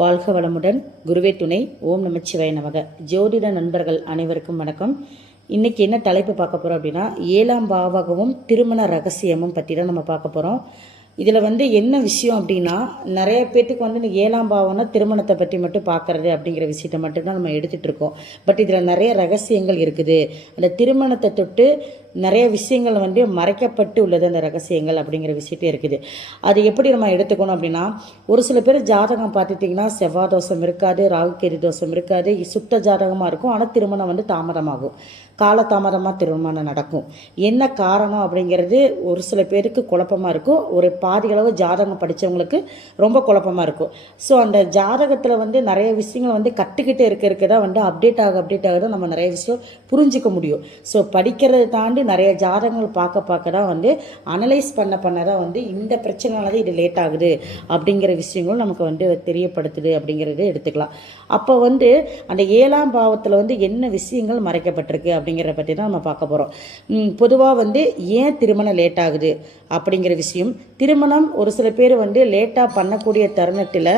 வாழ்க வளமுடன். குருவே துணை. ஓம் நமச்சிவாய நமக. ஜோதிட நண்பர்கள் அனைவருக்கும் வணக்கம். இன்றைக்கி என்ன தலைப்பு பார்க்க போகிறோம் அப்படின்னா, 7ஆம் பாவகமும் திருமண ரகசியமும் பற்றி தான் நம்ம பார்க்க போகிறோம். இதில் என்ன விஷயம் அப்படின்னா, நிறைய பேர்த்துக்கு இந்த 7ஆம் பாவம்னா திருமணத்தை பற்றி மட்டும் பார்க்குறது அப்படிங்கிற விஷயத்த மட்டும்தான் நம்ம எடுத்துகிட்டு இருக்கோம். பட் இதில் நிறைய ரகசியங்கள் இருக்குது. அந்த திருமணத்தை தொட்டு நிறைய விஷயங்கள் மறைக்கப்பட்டு உள்ளது அந்த ரகசியங்கள் அப்படிங்கிற விஷயத்தே இருக்குது. அது எப்படி நம்ம எடுத்துக்கணும் அப்படின்னா, ஒரு சில பேர் ஜாதகம் பார்த்துட்டிங்கன்னா செவ்வாய் தோஷம் இருக்காது, ராகுகேது தோஷம் இருக்காது, சுத்த ஜாதகமாக இருக்கும். ஆனால் திருமணம் தாமதமாகும், காலதாமதமாக திருமணம் நடக்கும். என்ன காரணம் அப்படிங்கிறது ஒரு சில பேருக்கு குழப்பமாக இருக்கும். ஒரு பாதிகளவு ஜாதகம் படித்தவங்களுக்கு ரொம்ப குழப்பமாக இருக்கும். ஸோ அந்த ஜாதகத்தில் நிறைய விஷயங்கள் கற்றுக்கிட்டே இருக்க தான் அப்டேட் ஆக தான் நம்ம நிறைய விஷயம் புரிஞ்சிக்க முடியும். ஸோ படிக்கிறதை தாண்டி நிறைய ஜாதகங்கள் பார்க்க தான் அனலைஸ் பண்ண தான் இந்த பிரச்சனைனால இது லேட் ஆகுது அப்படிங்கிற விஷயங்களும் நமக்கு தெரியப்படுத்துது அப்படிங்கிறது எடுத்துக்கலாம். அப்போ அந்த 7ஆம் பாவத்தில் என்ன விஷயங்கள் மறைக்கப்பட்டிருக்கு அப்படிங்கிறத பற்றி தான் நம்ம பார்க்க போகிறோம். பொதுவாக ஏன் திருமணம் லேட் ஆகுது அப்படிங்கிற விஷயம். திருமணம் ஒரு சில பேர் லேட்டாக பண்ணக்கூடிய தருணத்தில்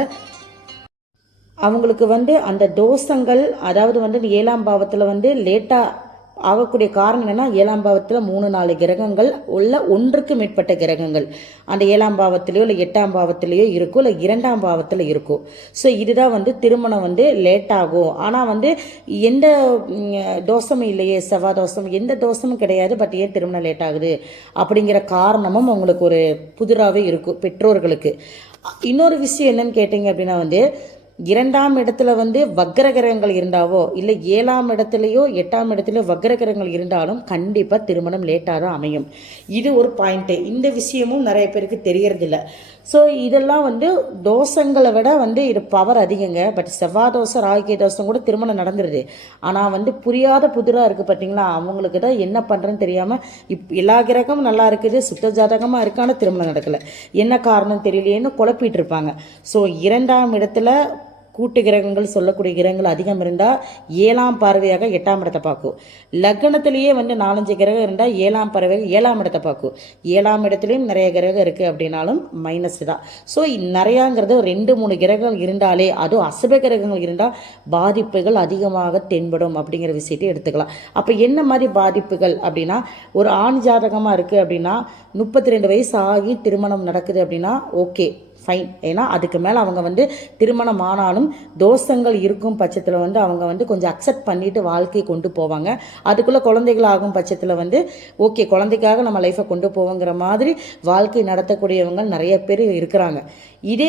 அவங்களுக்கு அந்த தோஷங்கள், அதாவது 7ஆம் பாவத்தில் லேட்டாக ஆகக்கூடிய காரணம் என்னென்னா, 7ஆம் பாவத்தில் 3-4 கிரகங்கள் உள்ள ஒன்றுக்கு மேற்பட்ட கிரகங்கள் அந்த 7ஆம் பாவத்திலேயோ இல்லை 8ஆம் பாவத்திலேயோ இருக்கும், இல்லை 2ஆம் பாவத்தில் இருக்கும். ஸோ இதுதான் திருமணம் லேட் ஆகும். ஆனால் எந்த தோஷமும் இல்லையே, செவ்வாய் தோஷம் எந்த தோஷமும் கிடையாது, பட் ஏன் திருமணம் லேட் ஆகுது அப்படிங்கிற காரணமும் அவங்களுக்கு ஒரு புதிராகவே இருக்கும் பெற்றோர்களுக்கு. இன்னொரு விஷயம் என்னன்னு கேட்டிங்க அப்படின்னா, 2ஆம் இடத்துல வக்ரகிரகங்கள் இருந்தாவோ, இல்லை 7ஆம் இடத்துலையோ 8ஆம் இடத்துலையோ வக்ரகிரகங்கள் இருந்தாலும் கண்டிப்பாக திருமணம் லேட்டாக தான் அமையும். இது ஒரு பாயிண்ட்டு. இந்த விஷயமும் நிறைய பேருக்கு தெரியறதில்ல. ஸோ இதெல்லாம் தோஷங்களை விட இது பவர் அதிகங்க. பட் செவ்வாய் தோஷம், ராகுகேது தோஷம் கூட திருமணம் நடந்துருது. ஆனால் புரியாத புதிராக இருக்குது பார்த்தீங்களா, அவங்களுக்கு தான் என்ன பண்ணுறேன்னு தெரியாமல் எல்லா கிரகமும் நல்லா இருக்குது, சுத்த ஜாதகமாக இருக்குது, ஆனால் திருமணம் நடக்கலை. என்ன காரணம் தெரியலையேன்னு குழப்பிட்டு இருப்பாங்க. ஸோ 2ஆம் இடத்துல கூட்டு கிரகங்கள் சொல்லக்கூடிய கிரகங்கள் அதிகம் இருந்தால் 7ஆம் பார்வையாக 8ஆம் இடத்தை பார்க்கும். லக்னத்திலேயே 4-5 கிரகம் இருந்தால் 7ஆம் பார்வையாக 7ஆம் இடத்தை பார்க்கும். 7ஆம் இடத்துலையும் நிறைய கிரகம் இருக்குது அப்படின்னாலும் மைனஸ் தான். ஸோ நிறையாங்கிறது 2-3 கிரகங்கள் இருந்தாலே, அதுவும் அசுப கிரகங்கள் இருந்தால் பாதிப்புகள் அதிகமாக தென்படும் அப்படிங்கிற விஷயத்தை எடுத்துக்கலாம். அப்போ என்ன மாதிரி பாதிப்புகள் அப்படின்னா, ஒரு ஆண் ஜாதகமாக இருக்குது அப்படின்னா 32 வயசு ஆகி திருமணம் நடக்குது அப்படின்னா ஓகே ஃபைன். ஏன்னா அதுக்கு மேலே அவங்க திருமணம் ஆனாலும் தோஷங்கள் இருக்கும் பட்சத்தில் அவங்க கொஞ்சம் அக்செப்ட் பண்ணிட்டு வாழ்க்கையை கொண்டு போவாங்க. அதுக்குள்ளே குழந்தைகள் ஆகும் பட்சத்தில் ஓகே குழந்தைக்காக நம்ம லைஃப்பை கொண்டு போவோங்கிற மாதிரி வாழ்க்கை நடத்தக்கூடியவங்க நிறைய பேர் இருக்கிறாங்க. இதே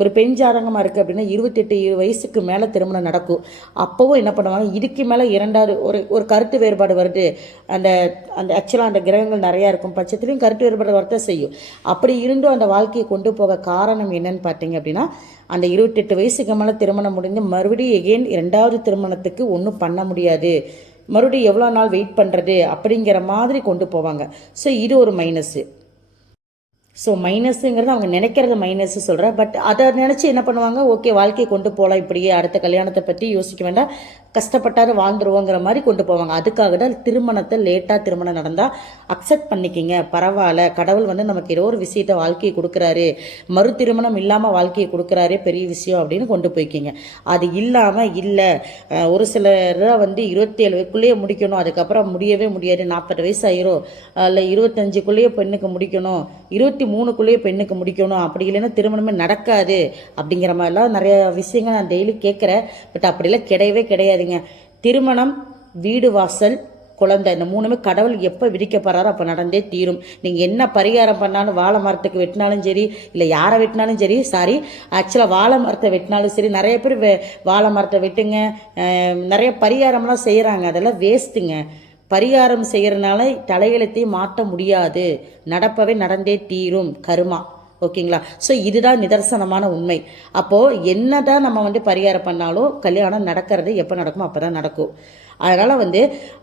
ஒரு பெண் ஜாதகமாக இருக்குது அப்படின்னா 28 வயசுக்கு மேலே திருமணம் நடக்கும். அப்போவும் என்ன பண்ணுவாங்க, இதுக்கு மேலே 2வது ஒரு கருத்து வேறுபாடு வருது. அந்த அந்த ஆக்சுவலாக அந்த கிரகங்கள் நிறையா இருக்கும் பட்சத்துலையும் கருத்து வேறுபாடு வரத்த செய்யும். அப்படி இருந்தும் அந்த வாழ்க்கையை கொண்டு போக காரணம் என்னன்னு பார்த்தீங்க அப்படின்னா, அந்த 28 வயசுக்கு மேலே திருமணம் முடிஞ்சு மறுபடியும் எகெயின் 2வது திருமணத்துக்கு ஒன்றும் பண்ண முடியாது, மறுபடியும் எவ்வளோ நாள் வெயிட் பண்ணுறது அப்படிங்கிற மாதிரி கொண்டு போவாங்க. ஸோ இது ஒரு மைனஸ்ஸு. ஸோ மைனஸுங்கிறது அவங்க நினைக்கிறது மைனஸ் சொல்கிறேன். பட் அதை நினச்சி என்ன பண்ணுவாங்க, ஓகே வாழ்க்கையை கொண்டு போகலாம், இப்படியே அடுத்த கல்யாணத்தை பற்றி யோசிக்க வேண்டாம், கஷ்டப்பட்டாரு வாழ்ந்துருவோங்கிற மாதிரி கொண்டு போவாங்க. அதுக்காக தான் திருமணத்தை லேட்டாக திருமணம் நடந்தால் அக்செப்ட் பண்ணிக்கிங்க, பரவாயில்ல, கடவுள் நமக்கு ஏதோ ஒரு விஷயத்தை வாழ்க்கையை கொடுக்குறாரு, மறு திருமணம் இல்லாமல் வாழ்க்கையை கொடுக்குறாரே, பெரிய விஷயம் அப்படின்னு கொண்டு போய்க்கிங்க. அது இல்லாமல் இல்லை ஒரு சிலர் 27 வயசுக்குள்ளேயே முடிக்கணும், அதுக்கப்புறம் முடியவே முடியாது, 40 வயசு ஆயிரும், இல்லை 25க்குள்ளேயே பெண்ணுக்கு முடிக்கணும், 23க்குள்ளேயே பெண்ணுக்கு முடிக்கணும், அப்படி இல்லைன்னா திருமணமே நடக்காது அப்படிங்கிற மாதிரிலாம் நிறைய விஷயங்கள் நான் டெய்லி கேட்குறேன். பட் அப்படிலாம் கிடையவே கிடையாதுங்க. திருமணம், வீடு வாசல், குழந்தை, இந்த 3மே கடவுள் எப்போ விதிக்கப்படுறாரோ அப்போ நடந்தே தீரும். நீங்கள் என்ன பரிகாரம் பண்ணாலும், வாழை மரத்துக்கு வெட்டினாலும் சரி, இல்லை யாரை வெட்டினாலும் சரி, ஆக்சுவலாக வாழை மரத்தை வெட்டினாலும் சரி, நிறைய பேர் வாழை மரத்தை வெட்டுங்க, நிறைய பரிகாரம்லாம் செய்கிறாங்க, அதெல்லாம் வேஸ்ட்டுங்க. பரிகாரம் செய்கிறதுனால தலையெழுத்தையும் மாற்ற முடியாது, நடப்பவே நடந்தே தீரும், கருமா. ஓகேங்களா? ஸோ இதுதான் நிதர்சனமான உண்மை. அப்போது என்ன தான் நம்ம பரிகாரம் பண்ணாலும் கல்யாணம் நடக்கிறது எப்போ நடக்குமோ அப்போ தான் நடக்கும். அதனால்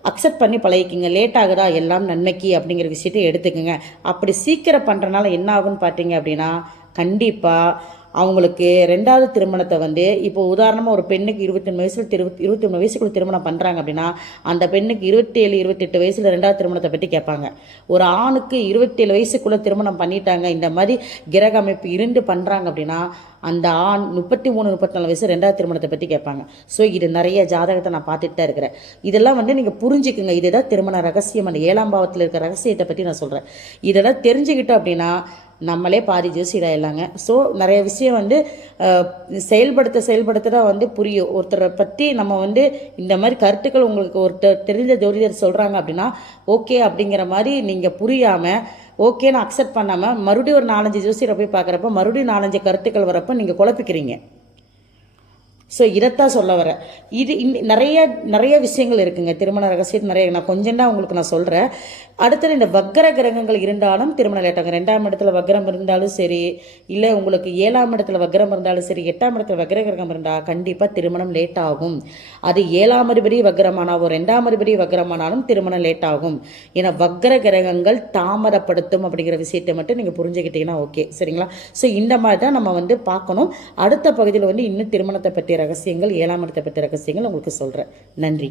அக்செப்ட் பண்ணி பழகிக்கிங்க. லேட் ஆகுதா, எல்லாம் நன்மைக்கு அப்படிங்கிற விஷயத்தை எடுத்துக்கோங்க. அப்படி சீக்கிரம் பண்ணுறனால என்ன ஆகுன்னு பார்த்தீங்க அப்படின்னா, கண்டிப்பாக அவங்களுக்கு 2வது திருமணத்தை வந்து இப்போ உதாரணமாக ஒரு பெண்ணுக்கு 21 வயசுல 23 வயசுக்குள்ள திருமணம் பண்ணுறாங்க அப்படின்னா அந்த பெண்ணுக்கு 27 28 வயசில் 2வது திருமணத்தை பற்றி கேட்பாங்க. ஒரு ஆணுக்கு 27 வயசுக்குள்ளே திருமணம் பண்ணிட்டாங்க, இந்த மாதிரி கிரக அமைப்பு இருந்து பண்ணுறாங்க அப்படின்னா அந்த ஆண் 33 34 வயசு 2வது திருமணத்தை பற்றி கேட்பாங்க. ஸோ இது நிறைய ஜாதகத்தை நான் பார்த்துட்டு தான் இருக்கிறேன். இதெல்லாம் வந்து நீங்கள் புரிஞ்சுக்குங்க. இதுதான் திருமண ரகசியம். அந்த 7ஆம் பாவத்தில் இருக்கிற ரகசியத்தை பற்றி நான் சொல்கிறேன். இதெல்லாம் தெரிஞ்சுக்கிட்டோம் அப்படின்னா நம்மளே பாதி ஜோசியராயிடலாங்க. ஸோ நிறைய விஷயம் வந்து செயல்படுத்த தான் வந்து புரியும். ஒருத்தரை பற்றி நம்ம வந்து இந்த மாதிரி கருத்துக்கள் உங்களுக்கு ஒருத்தர் தெரிஞ்ச ஜோதிடர் சொல்கிறாங்க அப்படின்னா ஓகே அப்படிங்கிற மாதிரி நீங்கள் புரியாமல் ஓகேன்னு அக்செப்ட் பண்ணாமல் மறுபடியும் ஒரு 4-5 ஜோசியரை போய் பார்க்குறப்ப மறுபடியும் 4-5 கருத்துக்கள் வரப்போ நீங்கள் குழப்பிக்கிறீங்க. ஸோ இதைத்தான் சொல்ல வரேன். இது நிறைய விஷயங்கள் இருக்குங்க திருமண ரகசியம். நிறைய நான் கொஞ்சம் தான் உங்களுக்கு நான் சொல்கிறேன். அடுத்தது இந்த வக்கர கிரகங்கள் இருந்தாலும் திருமணம் லேட்டாங்க. 2ஆம் இடத்துல வக்கரம் இருந்தாலும் சரி, இல்லை உங்களுக்கு 7ஆம் இடத்துல வக்கரம் இருந்தாலும் சரி, 8ஆம் இடத்துல வக்கர கிரகம் இருந்தால் கண்டிப்பாக திருமணம் லேட் ஆகும். அது 7ஆம் அதிபதி வக்கரமானாவோ 2ஆம் அதிபதி வக்கரமானாலும் திருமணம் லேட் ஆகும். ஏன்னா வக்கர கிரகங்கள் தாமதப்படுத்தும் அப்படிங்கிற விஷயத்தை மட்டும் நீங்கள் புரிஞ்சுக்கிட்டீங்கன்னா ஓகே, சரிங்களா? ஸோ இந்த மாதிரி தான் நம்ம வந்து பார்க்கணும். அடுத்த பகுதியில் வந்து இன்னும் திருமணத்தை பற்றிய ரகசியங்கள் 7ஆம் இடத்தை பற்றிய ரகசியங்கள் உங்களுக்கு சொல்கிறேன். நன்றி.